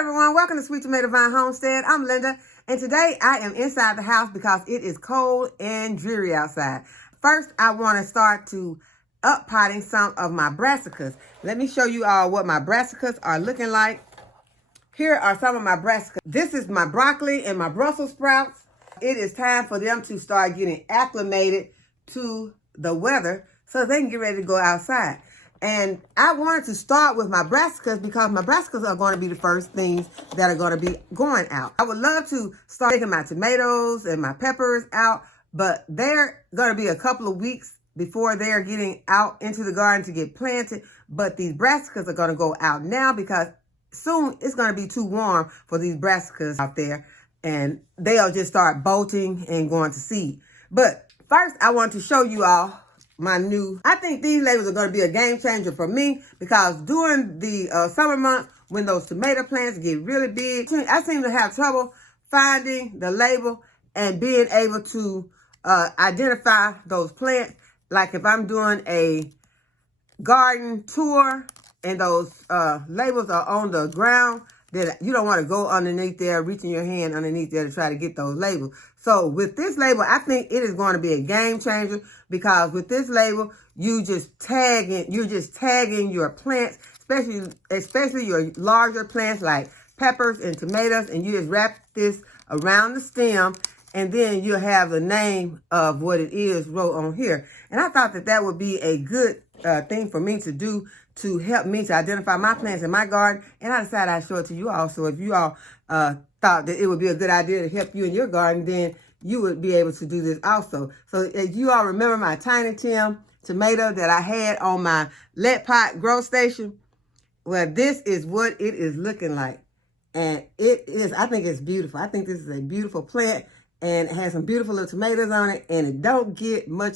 everyone, welcome to Sweet Tomato Vine Homestead. I'm Linda, and today I am inside the house because it is cold and dreary outside. First, I want to start to up-potting some of my brassicas. Let me show you all what my brassicas are looking like. Here are some of my brassicas. This is my broccoli and my Brussels sprouts. It is time for them to start getting acclimated to the weather so they can get ready to go outside. And I wanted to start with my brassicas because my brassicas are going to be the first things that are going to be going out. I would love to start taking my tomatoes and my peppers out, but they're going to be a couple of weeks before they're getting out into the garden to get planted. But these brassicas are going to go out now because soon it's going to be too warm for these brassicas out there, and they'll just start bolting and going to seed. But first, I want to show you all I think these labels are going to be a game changer for me because during the summer months, when those tomato plants get really big, I seem to have trouble finding the label and being able to identify those plants. Like if I'm doing a garden tour and those labels are on the ground, then you don't want to go underneath there, reaching your hand underneath there to try to get those labels. So with this label, I think it is going to be a game changer because with this label, you're just tagging your plants, especially your larger plants like peppers and tomatoes, and you just wrap this around the stem, and then you'll have the name of what it is wrote on here. And I thought that that would be a good thing for me to do to help me to identify my plants in my garden. And I decided I'd show it to you all. So if you all thought that it would be a good idea to help you in your garden, then you would be able to do this also. So if you all remember my Tiny Tim tomato that I had on my LetPot grow station, well, this is what it is looking like. And it is, I think it's beautiful. I think this is a beautiful plant, and it has some beautiful little tomatoes on it, and it don't get much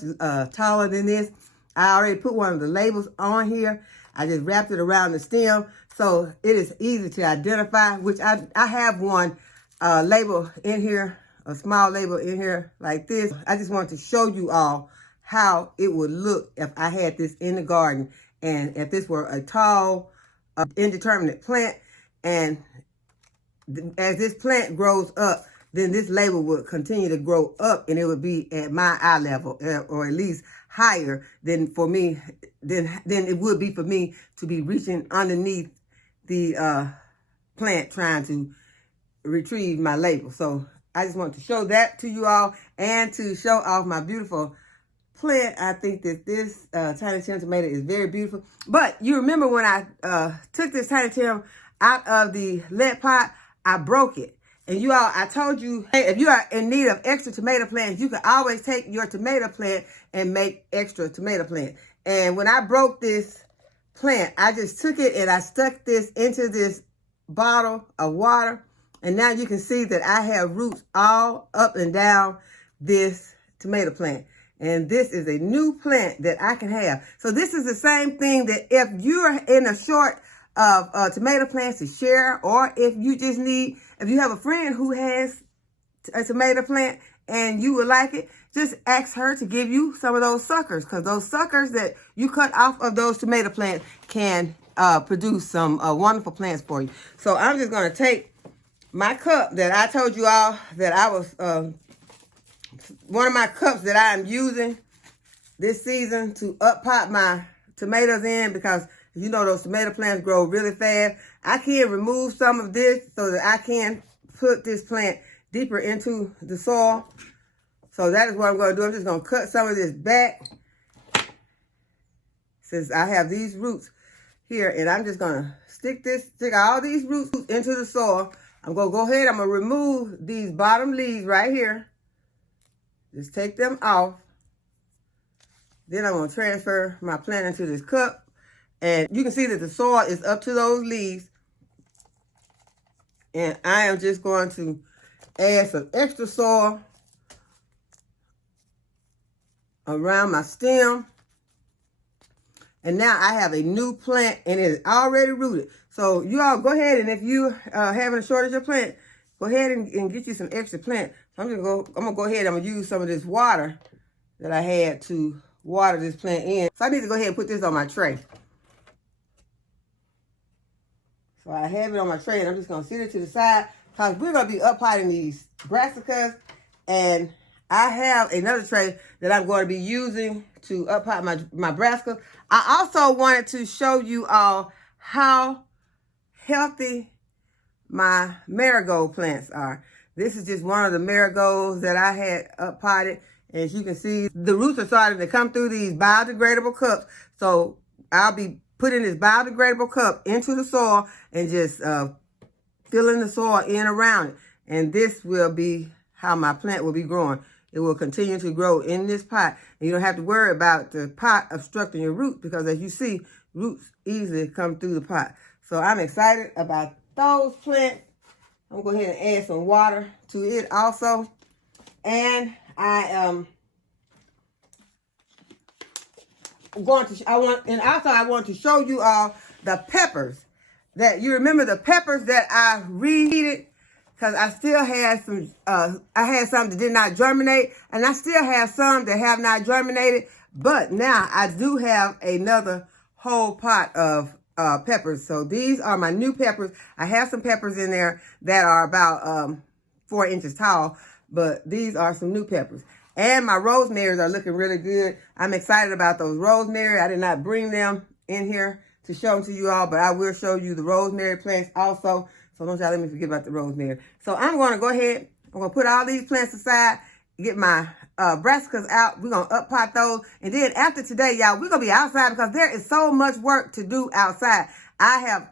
taller than this. I already put one of the labels on here. I just wrapped it around the stem, so it is easy to identify, which I have one label in here, a small label in here like this. I just wanted to show you all how it would look if I had this in the garden and if this were a tall, indeterminate plant. And as this plant grows up, then this label would continue to grow up, and it would be at my eye level, or at least higher than for me, than it would be for me to be reaching underneath the plant trying to retrieve my label. So I just want to show that to you all and to show off my beautiful plant. I think that this Tiny Tim tomato is very beautiful. But you remember when I took this Tiny Tim out of the lead pot, I broke it. And you all, I told you, hey, if you are in need of extra tomato plants, you can always take your tomato plant and make extra tomato plant. And when I broke this plant, I just took it and I stuck this into this bottle of water. And now you can see that I have roots all up and down this tomato plant. And this is a new plant that I can have. So this is the same thing that if you're in a short of tomato plants to share, or if you just need, if you have a friend who has a tomato plant and you would like it, just ask her to give you some of those suckers, because those suckers that you cut off of those tomato plants can produce some wonderful plants for you. So I'm just going to take my cup that I told you all that I was, one of my cups that I am using this season to up pot my tomatoes in, because you know those tomato plants grow really fast. I can remove some of this so that I can put this plant deeper into the soil. So that is what I'm going to do. I'm just going to cut some of this back since I have these roots here. And I'm just going to stick all these roots into the soil. I'm going to go ahead. I'm going to remove these bottom leaves right here. Just take them off. Then I'm going to transfer my plant into this cup. And you can see that the soil is up to those leaves. And I am just going to add some extra soil around my stem. And now I have a new plant, and it is already rooted. So you all go ahead, and if you are having a shortage of plant, go ahead and get you some extra plant. So I'm gonna go ahead. I'm gonna use some of this water that I had to water this plant in. So I need to go ahead and put this on my tray. So I have it on my tray, and I'm just going to sit it to the side because we're going to be up-potting these brassicas. And I have another tray that I'm going to be using to up-pot my brassicas. I also wanted to show you all how healthy my marigold plants are. This is just one of the marigolds that I had up-potted. As you can see, the roots are starting to come through these biodegradable cups. So I'll be putting this biodegradable cup into the soil and just filling the soil in around it. And this will be how my plant will be growing. It will continue to grow in this pot. And you don't have to worry about the pot obstructing your roots because, as you see, roots easily come through the pot. So I'm excited about those plants. I'm going to go ahead and add some water to it also. And I want to show you all the peppers that you remember, the peppers that I reheated, because I still had some I had some that did not germinate, and I still have some that have not germinated, but now I do have another whole pot of peppers. So these are my new peppers. I have some peppers in there that are about 4 inches tall, but these are some new peppers. And my rosemaries are looking really good. I'm excited about those rosemary. I did not bring them in here to show them to you all, but I will show you the rosemary plants also. So don't y'all let me forget about the rosemary. So I'm going to go ahead. I'm going to put all these plants aside, get my brassicas out. We're going to up-pot those. And then after today, y'all, we're going to be outside because there is so much work to do outside. I have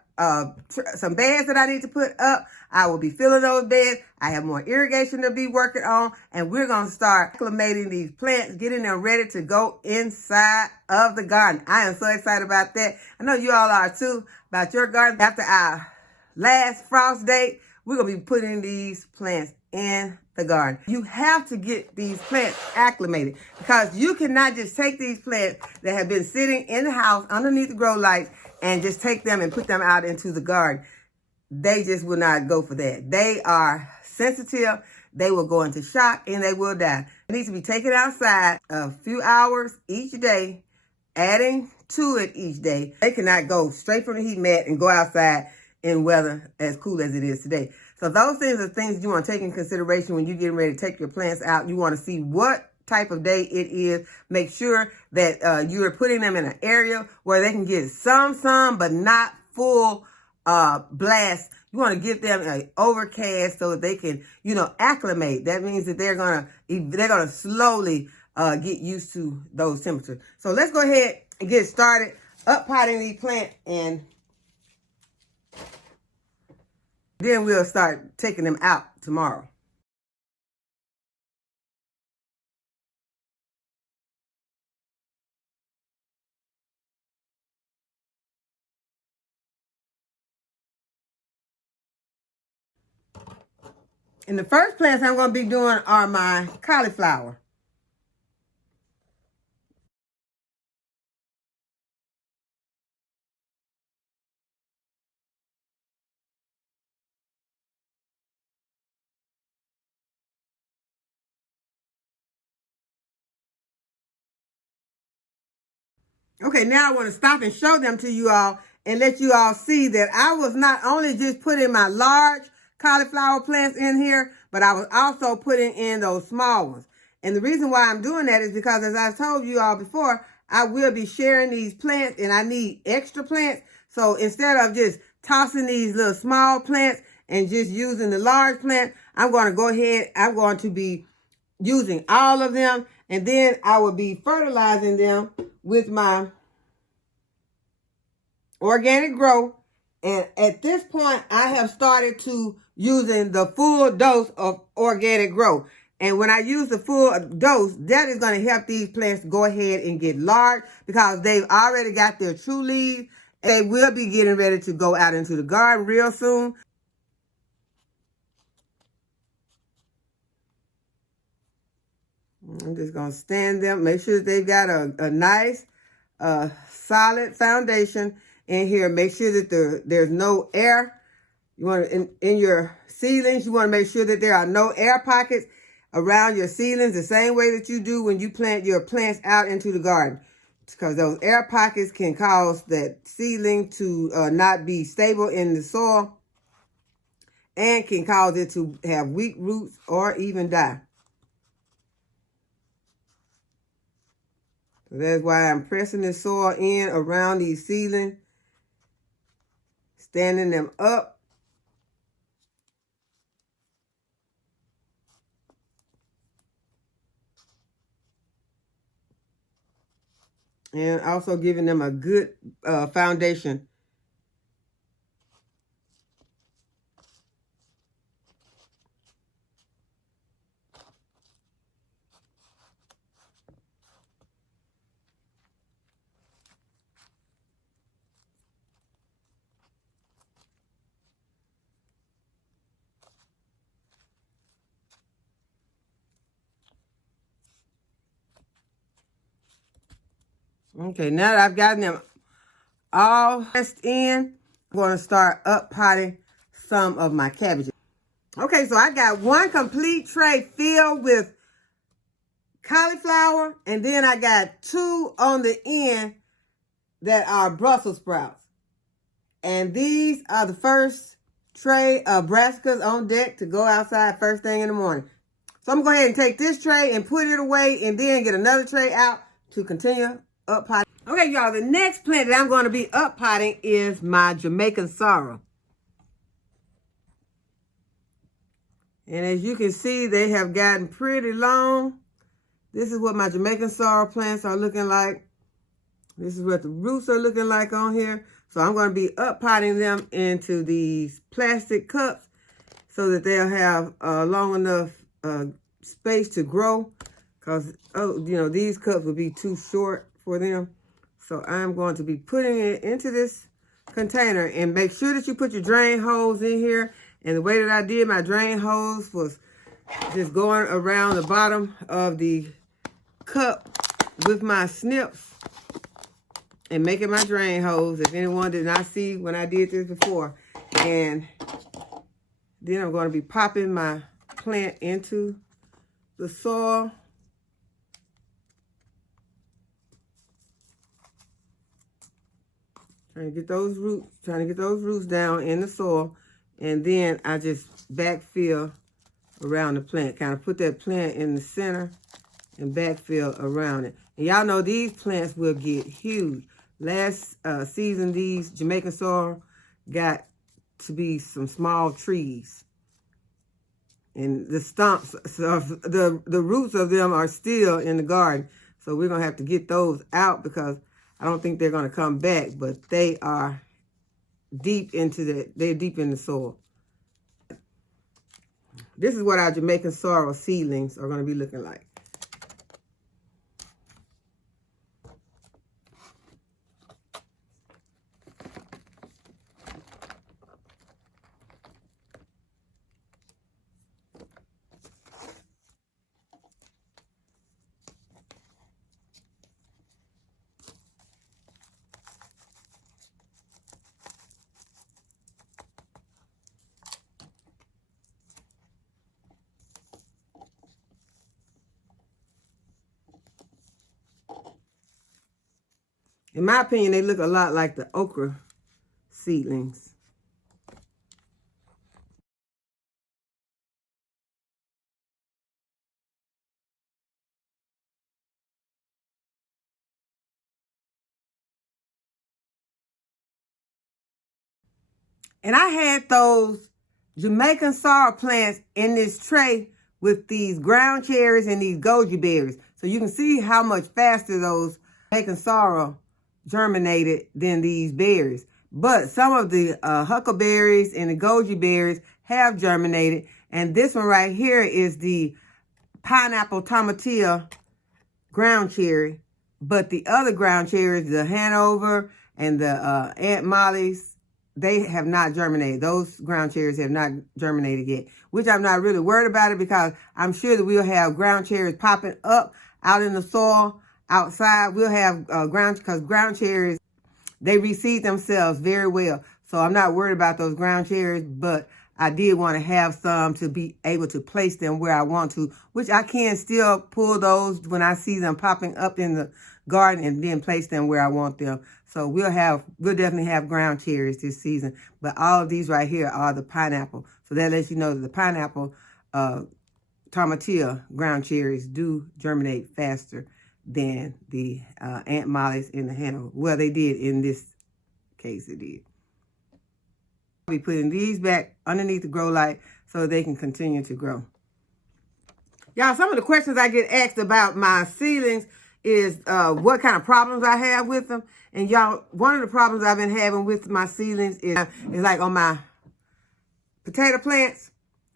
some beds that I need to put up. I will be filling those beds. I have more irrigation to be working on, and we're going to start acclimating these plants, getting them ready to go inside of the garden. I am so excited about that. I know you all are too, about your garden. After our last frost date, we're going to be putting these plants in the garden. You have to get these plants acclimated because you cannot just take these plants that have been sitting in the house underneath the grow lights and just take them and put them out into the garden. They just will not go for that. They are sensitive. They will go into shock and they will die. It needs to be taken outside a few hours each day, adding to it each day. They cannot go straight from the heat mat and go outside in weather as cool as it is today. So those things are things you want to take in consideration when you're getting ready to take your plants out. You want to see what type of day it is. Make sure that you're putting them in an area where they can get some sun, but not full blast. You want to give them an overcast so that they can, acclimate. That means that they're gonna slowly get used to those temperatures. So let's go ahead and get started up-potting these plants, and then we'll start taking them out tomorrow. And the first plants I'm going to be doing are my cauliflower. Okay, now I want to stop and show them to you all and let you all see that I was not only just putting my large cauliflower plants in here, but I was also putting in those small ones. And the reason why I'm doing that is because, as I told you all before, I will be sharing these plants and I need extra plants. So instead of just tossing these little small plants and just using the large plant, I'm going to go ahead, I'm going to be using all of them, and then I will be fertilizing them with my organic grow. And at this point, I have started to using the full dose of organic grow. And when I use the full dose, that is going to help these plants go ahead and get large because they've already got their true leaves. They will be getting ready to go out into the garden real soon. I'm just going to stand them, make sure that they've got a nice, solid foundation in here. Make sure that there's no air. You want to, in your seedlings, you want to make sure that there are no air pockets around your seedlings, the same way that you do when you plant your plants out into the garden. because those air pockets can cause that seedling to not be stable in the soil and can cause it to have weak roots or even die. So that's why I'm pressing the soil in around these seedlings, standing them up. And also giving them a good foundation. Okay, now that I've gotten them all pressed in, I'm going to start up potting some of my cabbages. Okay, so I got one complete tray filled with cauliflower, and then I got 2 on the end that are Brussels sprouts. And these are the first tray of brassicas on deck to go outside first thing in the morning. So I'm going to go ahead and take this tray and put it away and then get another tray out to continue up potting. Okay, y'all, the next plant that I'm going to be up potting is my Jamaican sorrel. And as you can see, they have gotten pretty long. This is what my Jamaican sorrel plants are looking like. This is what the roots are looking like on here. So I'm going to be up potting them into these plastic cups so that they'll have long enough space to grow. Because, these cups would be too short for them. So I'm going to be putting it into this container, and make sure that you put your drain hose in here. And the way that I did my drain hose was just going around the bottom of the cup with my snips and making my drain hose, if anyone did not see when I did this before. And then I'm going to be popping my plant into the soil. Trying to get those roots down in the soil. And then I just backfill around the plant. Kind of put that plant in the center and backfill around it. And y'all know these plants will get huge. Last season, these Jamaican sorrel got to be some small trees. And the stumps, the roots of them are still in the garden. So we're going to have to get those out because I don't think they're going to come back, but they are deep into they're deep in the soil. This is what our Jamaican sorrel seedlings are going to be looking like. In my opinion, they look a lot like the okra seedlings. And I had those Jamaican sorrel plants in this tray with these ground cherries and these goji berries. So you can see how much faster those Jamaican sorrel germinated than these berries. But some of the huckleberries and the goji berries have germinated. And this one right here is the pineapple tomatillo ground cherry. But the other ground cherries, the Hanover and the Aunt Molly's, they have not germinated. Those ground cherries have not germinated yet, which I'm not really worried about it because I'm sure that we'll have ground cherries popping up out in the soil outside. We'll have because ground cherries, they reseed themselves very well. So I'm not worried about those ground cherries, but I did want to have some to be able to place them where I want to, which I can still pull those when I see them popping up in the garden and then place them where I want them. So we'll definitely have ground cherries this season. But all of these right here are the pineapple. So that lets you know that the pineapple, tomatillo ground cherries do germinate faster than the Aunt Molly's in the handle. Well, they did in this case, it did. I'll be putting these back underneath the grow light so they can continue to grow. Y'all, some of the questions I get asked about my seedlings is what kind of problems I have with them. And y'all, one of the problems I've been having with my seedlings is like on my potato plants.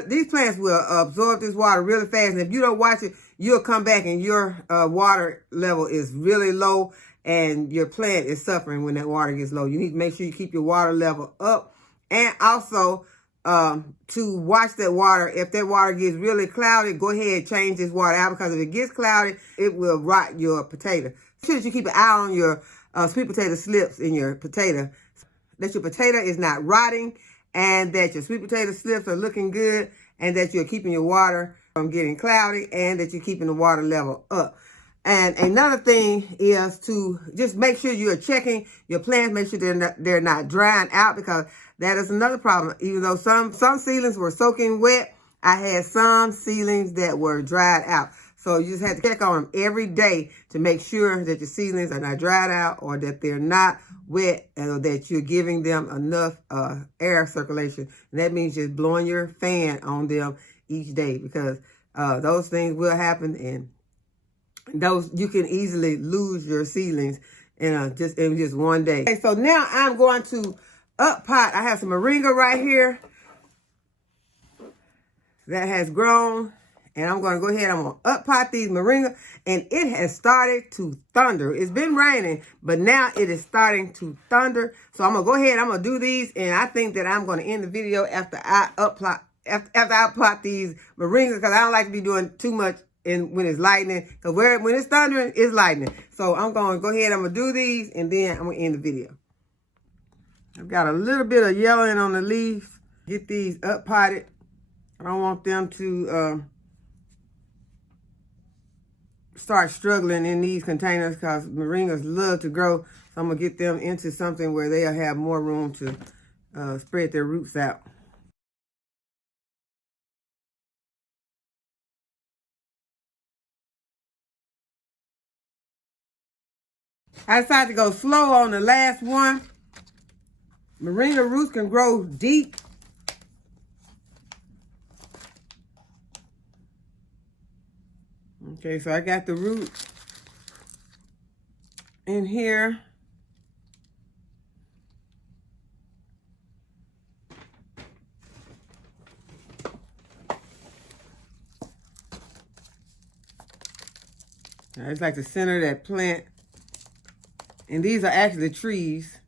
These plants will absorb this water really fast. And if you don't watch it, you'll come back and your water level is really low and your plant is suffering when that water gets low. You need to make sure you keep your water level up. And also to watch that water. If that water gets really cloudy, go ahead and change this water out, because if it gets cloudy, it will rot your potato. Make sure that you keep an eye on your sweet potato slips in your potato, that your potato is not rotting and that your sweet potato slips are looking good and that you're keeping your water from getting cloudy and that you're keeping the water level up. And another thing is to just make sure you're checking your plants, make sure they're not drying out, because that is another problem. Even though some seedlings were soaking wet, I had some seedlings that were dried out. So you just have to check on them every day to make sure that your seedlings are not dried out or that they're not wet, and that you're giving them enough air circulation. And that means just blowing your fan on them each day, because those things will happen, and those you can easily lose your seedlings in just one day. Okay, so now I'm going to up pot. I have some moringa right here that has grown, and I'm going to go ahead. I'm going to up pot these moringa, and it has started to thunder. It's been raining, but now it is starting to thunder. So I'm going to go ahead. I'm going to do these, and I think that I'm going to end the video after I up pot these moringas, because I don't like to be doing too much when it's lightning, because when it's thundering, it's lightning. So I'm going to go ahead, I'm going to do these, and then I'm going to end the video. I've got a little bit of yellowing on the leaves. Get these up potted. I don't want them to start struggling in these containers, because moringas love to grow. So I'm going to get them into something where they'll have more room to spread their roots out. I decided to go slow on the last one. Moringa roots can grow deep. Okay, so I got the root in here. I just like to center that plant. And these are actually trees,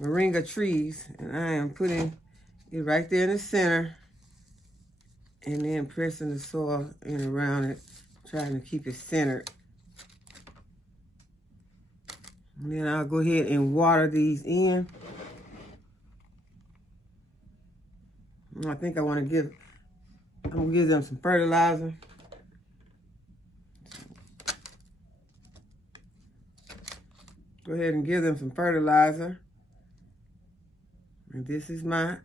moringa trees. And I am putting it right there in the center and then pressing the soil in around it, trying to keep it centered. And then I'll go ahead and water these in. And I think I'm gonna give them some fertilizer. Go ahead and give them some fertilizer. And this is my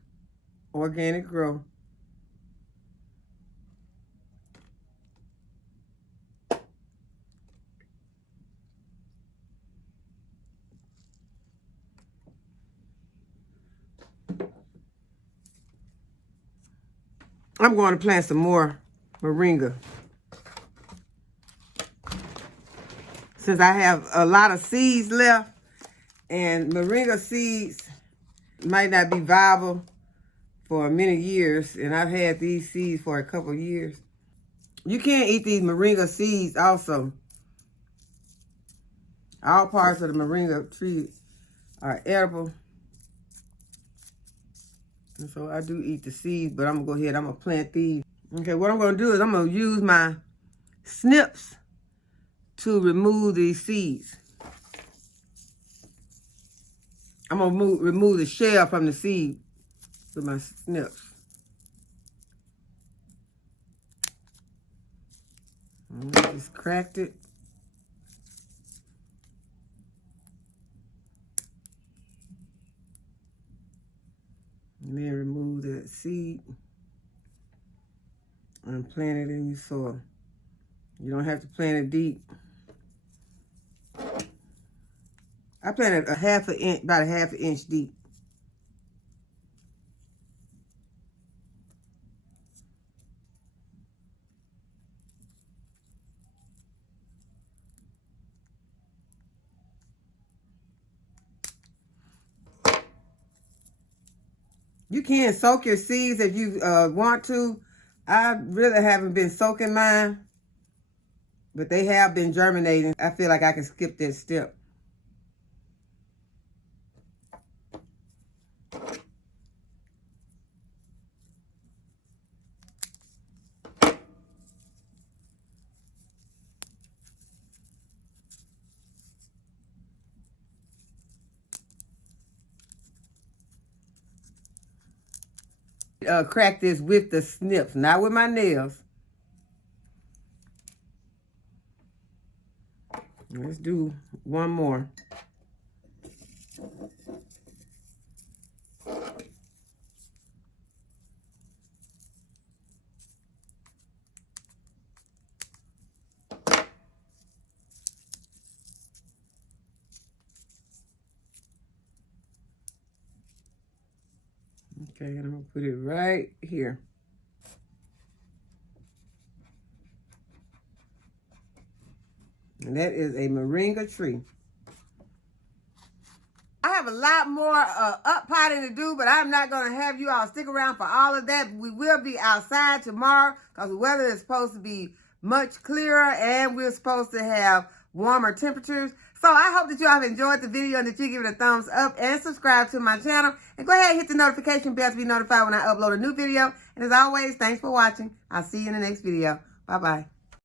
organic grow. I'm going to plant some more moringa. Since I have a lot of seeds left, and moringa seeds might not be viable for many years, and I've had these seeds for a couple of years. You can eat these moringa seeds also. All parts of the moringa tree are edible. And so I do eat the seeds, but I'm gonna go ahead, I'm gonna plant these. Okay, what I'm gonna do is I'm gonna use my snips to remove these seeds. I'm gonna remove the shell from the seed with my snips. And I just cracked it. And then remove the seed and plant it in your soil. You don't have to plant it deep. I planted about a half an inch deep. You can soak your seeds if you want to. I really haven't been soaking mine, but they have been germinating. I feel like I can skip that step. Crack this with the snips, not with my nails. Let's do one more. Okay, and I'm gonna put it right here. And that is a moringa tree. I have a lot more up potting to do, but I'm not going to have you all stick around for all of that. We will be outside tomorrow because the weather is supposed to be much clearer and we're supposed to have warmer temperatures. So I hope that you all have enjoyed the video and that you give it a thumbs up and subscribe to my channel. And go ahead and hit the notification bell to be notified when I upload a new video. And as always, thanks for watching. I'll see you in the next video. Bye-bye.